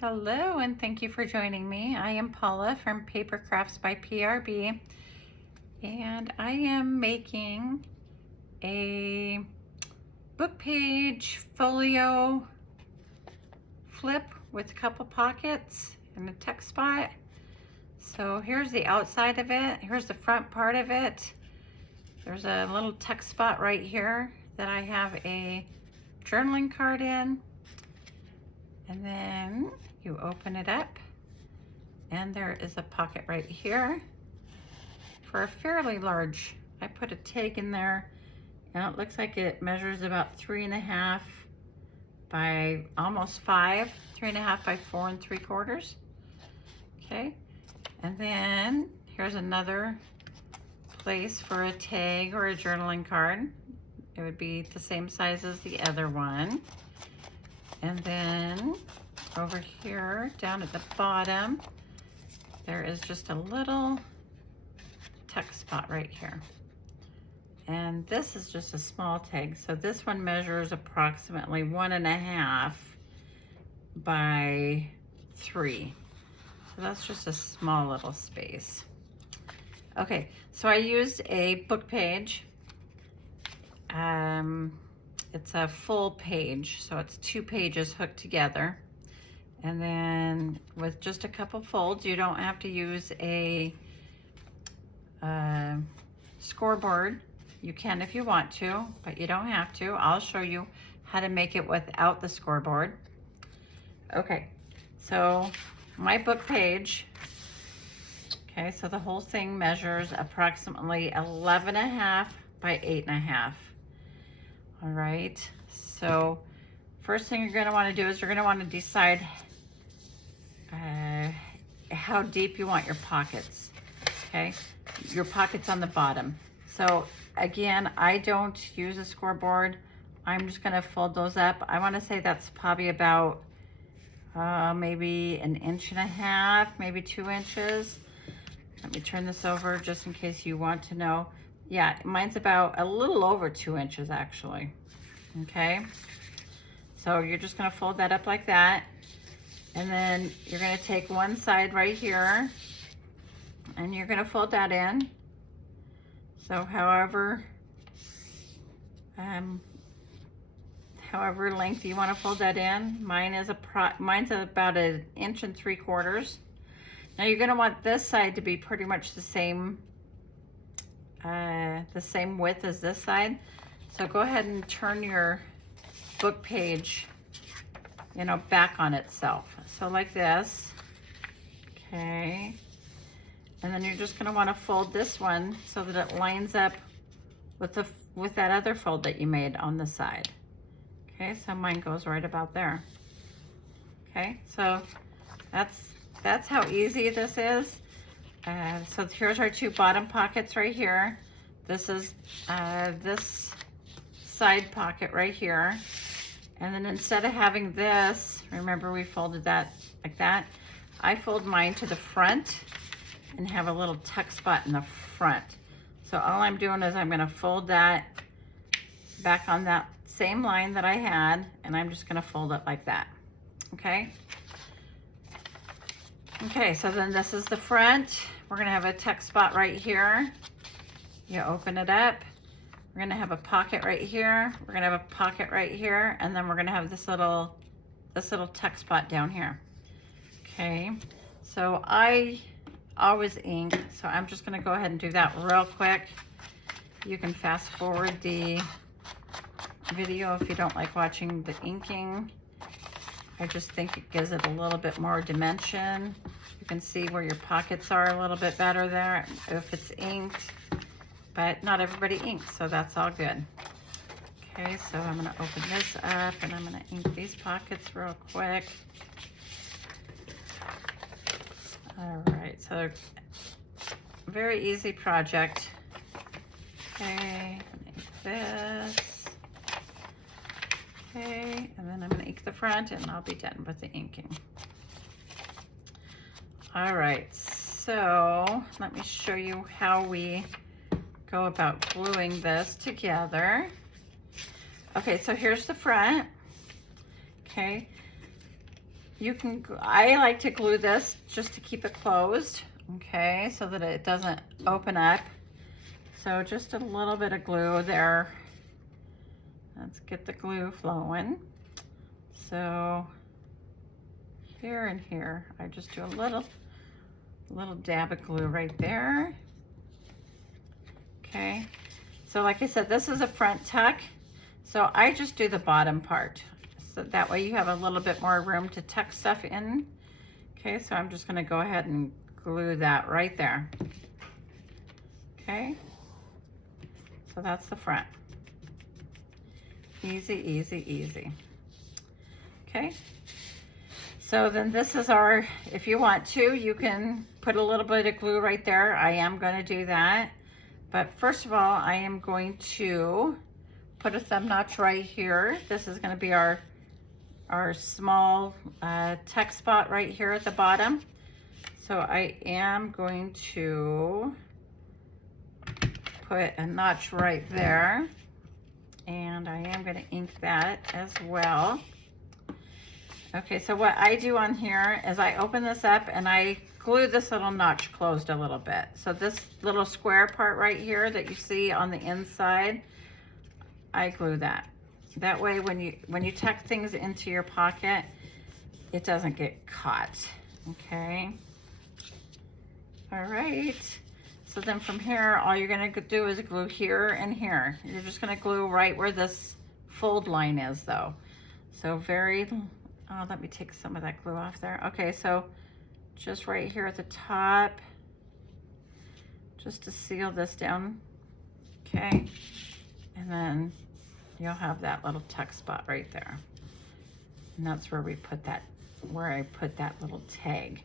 Hello, and thank you for joining me. I am Paula from Paper Crafts by PRB, and I am making a book page folio flip with a couple pockets and a text spot. So here's the outside of it. Here's the front part of it. There's a little text spot right here that I have a journaling card in. And then you open it up and there is a pocket right here for a fairly large, I put a tag in there and it looks like it measures about 3.5 by almost 5, 3.5 by 4 3/4. Okay, and then here's another place for a tag or a journaling card. It would be the same size as the other one. And then over here, down at the bottom, there is just a little text spot right here. And this is just a small tag. So this one measures approximately 1.5 by 3. So that's just a small little space. Okay, so I used a book page. It's a full page, so it's 2 pages hooked together. And then with just a couple folds, you don't have to use a scoreboard. You can if you want to, but you don't have to. I'll show you how to make it without the scoreboard. Okay, so my book page, okay, so the whole thing measures approximately 11.5 by 8.5. All right, so first thing you're gonna wanna do is you're gonna wanna decide how deep you want your pockets, okay? Your pockets on the bottom. So again, I don't use a scoreboard. I'm just gonna fold those up. I wanna say that's probably about maybe 1.5 inches, maybe 2 inches. Let me turn this over just in case you want to know. Yeah, mine's about a little over 2 inches actually, okay? So you're just gonna fold that up like that. And then you're gonna take one side right here and you're gonna fold that in. So however length you wanna fold that in. Mine's about 1 3/4 inches. Now you're gonna want this side to be pretty much the same width as this side. So go ahead and turn your book page, back on itself. So like this, okay. And then you're just gonna wanna fold this one so that it lines up with that other fold that you made on the side. Okay, so mine goes right about there. Okay, so that's how easy this is. So here's our 2 bottom pockets right here. This is this side pocket right here. And then instead of having this, remember we folded that like that, I fold mine to the front and have a little tuck spot in the front. So all I'm doing is I'm gonna fold that back on that same line that I had, and I'm just gonna fold it like that, okay? Okay, so then this is the front. We're gonna have a tuck spot right here. You open it up. We're gonna have a pocket right here. We're gonna have a pocket right here, and then we're gonna have this little tuck spot down here. Okay, so I always ink, so I'm just gonna go ahead and do that real quick. You can fast forward the video if you don't like watching the inking. I just think it gives it a little bit more dimension. You can see where your pockets are a little bit better there if it's inked. But not everybody inks, so that's all good. Okay, so I'm gonna open this up and I'm gonna ink these pockets real quick. All right, so very easy project. Okay, ink this. Okay, and then I'm gonna ink the front and I'll be done with the inking. All right, so let me show you how we go about gluing this together. Okay, so here's the front. Okay, I like to glue this just to keep it closed, okay, so that it doesn't open up. So just a little bit of glue there. Let's get the glue flowing. So here and here, I just do a little dab of glue right there. Okay, so like I said, this is a front tuck, so I just do the bottom part. So that way you have a little bit more room to tuck stuff in. Okay, so I'm just gonna go ahead and glue that right there. Okay, so that's the front. Easy, easy, easy. Okay, so then this is our, if you want to, you can put a little bit of glue right there. I am gonna do that. But first of all, I am going to put a thumb notch right here. This is gonna be our small tuck spot right here at the bottom. So I am going to put a notch right there. And I am gonna ink that as well. Okay, so what I do on here is I open this up and I glue this little notch closed a little bit. So this little square part right here that you see on the inside, I glue that. That way when you tuck things into your pocket, it doesn't get caught, okay? All right, so then from here, all you're gonna do is glue here and here. You're just gonna glue right where this fold line is though. So oh, let me take some of that glue off there. Okay, so just right here at the top, just to seal this down, okay? And then you'll have that little tuck spot right there. And that's where we put that, where I put that little tag.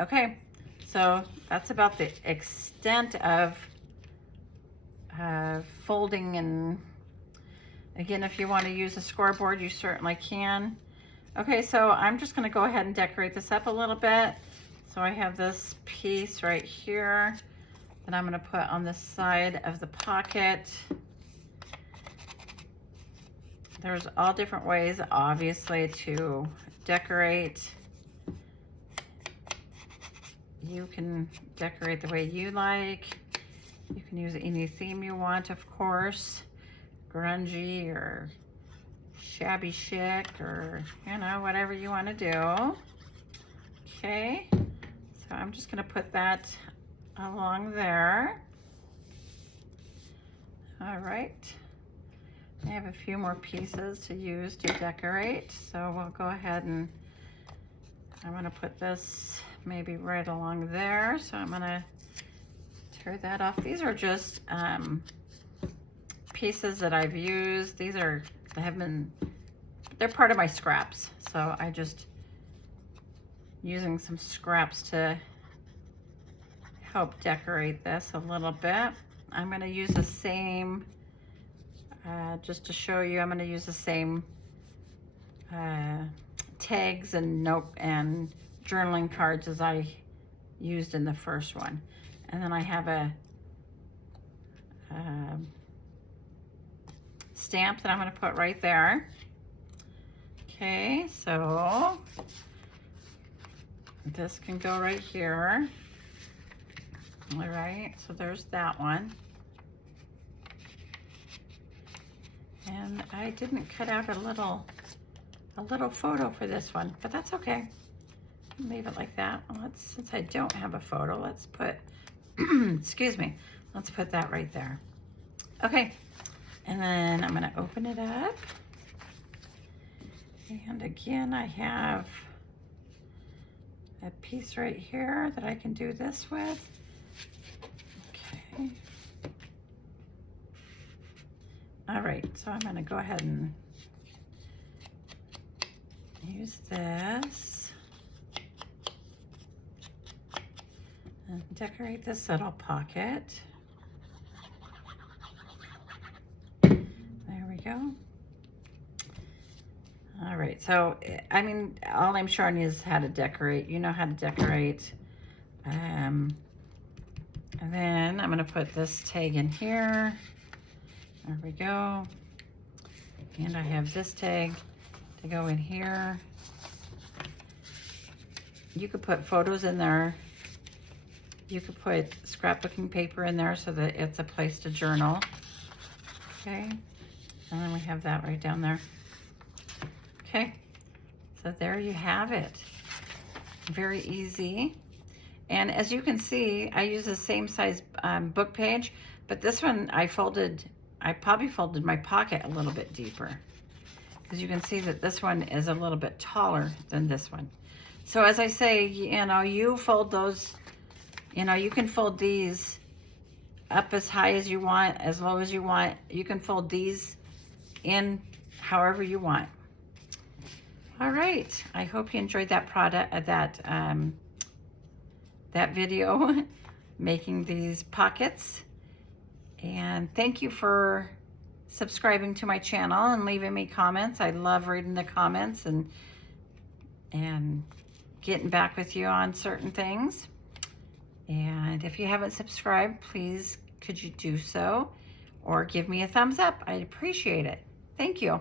Okay, so that's about the extent of folding. And again, if you want to use a scoreboard, you certainly can. Okay, so I'm just gonna go ahead and decorate this up a little bit. So I have this piece right here that I'm gonna put on the side of the pocket. There's all different ways, obviously, to decorate. You can decorate the way you like. You can use any theme you want, of course. Grungy or shabby chic, or you know, whatever you want to do. Okay, so I'm just going to put that along there. All right, I have a few more pieces to use to decorate, so we'll go ahead and I'm going to put this maybe right along there. So I'm going to tear that off. These are just pieces that I've used. These are they're part of my scraps, so I just using some scraps to help decorate this a little bit. I'm going to use the same, just to show you, I'm going to use the same tags and note and journaling cards as I used in the first one. And then I have a stamp that I'm going to put right there. Okay, so this can go right here. All right, so there's that one. And I didn't cut out a little photo for this one, but that's okay. Leave it like that. Since I don't have a photo, let's put, excuse me, let's put that right there. Okay, and then I'm gonna open it up. And again, I have a piece right here that I can do this with. Okay. All right, so I'm gonna go ahead and use this and decorate this little pocket. There we go. All right, so, I mean, all I'm showing you is how to decorate. You know how to decorate. And then I'm gonna put this tag in here. There we go. And I have this tag to go in here. you could put photos in there. You could put scrapbooking paper in there so that it's a place to journal. Okay, and then we have that right down there. Okay, so there you have it. Very easy. And as you can see, I use the same size book page, but this one I probably folded my pocket a little bit deeper, because you can see that this one is a little bit taller than this one. So as I say, you fold those, you can fold these up as high as you want, as low as you want. You can fold these in however you want. All right, I hope you enjoyed that that video making these pockets. And thank you for subscribing to my channel and leaving me comments. I love reading the comments and getting back with you on certain things. And if you haven't subscribed, please could you do so, or give me a thumbs up. I'd appreciate it. Thank you.